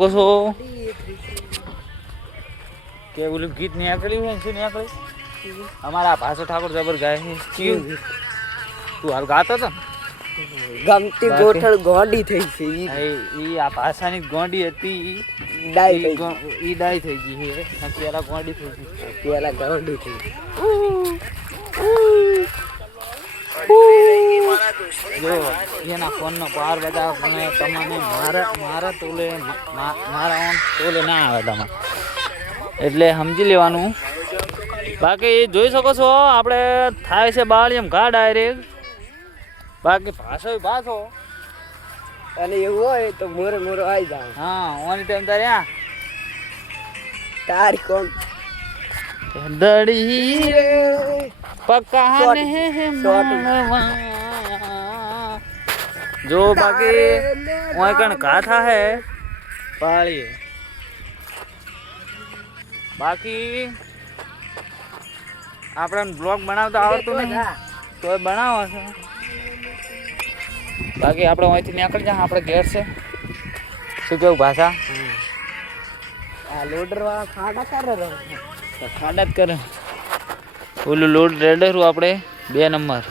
બસો કે બોલું ગીત નીકળ્યું હોય શું નીકળ્યું અમારા ભાષો ઠાકોર જબર ગાય છે તું હાલ ગાતો હતો ગમતી ગોઠણ ગોંડી થઈ છે ઈ આ ભાષાની ગોંડી હતી ડાઈ ઈ ડાઈ થઈ ગઈ છે પેલા ગોંડી થઈ ગઈ પેલા ગોંડી થઈ જો એના ફોનનો પાવર બધા તમને મારા તોલે મારા તોલે ના આવે તમારે એટલે સમજી લેવાનું બાકી જોઈ શકો છો આપણે થાય છે બાળી એમ ઘા ડાયરેક્ટ બાકી ભાષો ભાષો અને એવું હોય તો મોરે મોરો આવી જાય હા ઓની ટાઈમ તારે તારી કોણ દડી રે પકાને જો બાકી ઓય કણ કાઠા હે પાળી બાકી આપણે બ્લોગ બનાવતા આવડતું નહીં તો બનાવો છો બાકી આપણે અહીંથી નીકળી જાય આપણે ઘેર છે શું કેવું ભાષા આ લોડર વાળા ખાડા કરે ખાડા જ કરે ઓલું લોડ રેડર આપણે 2 નંબર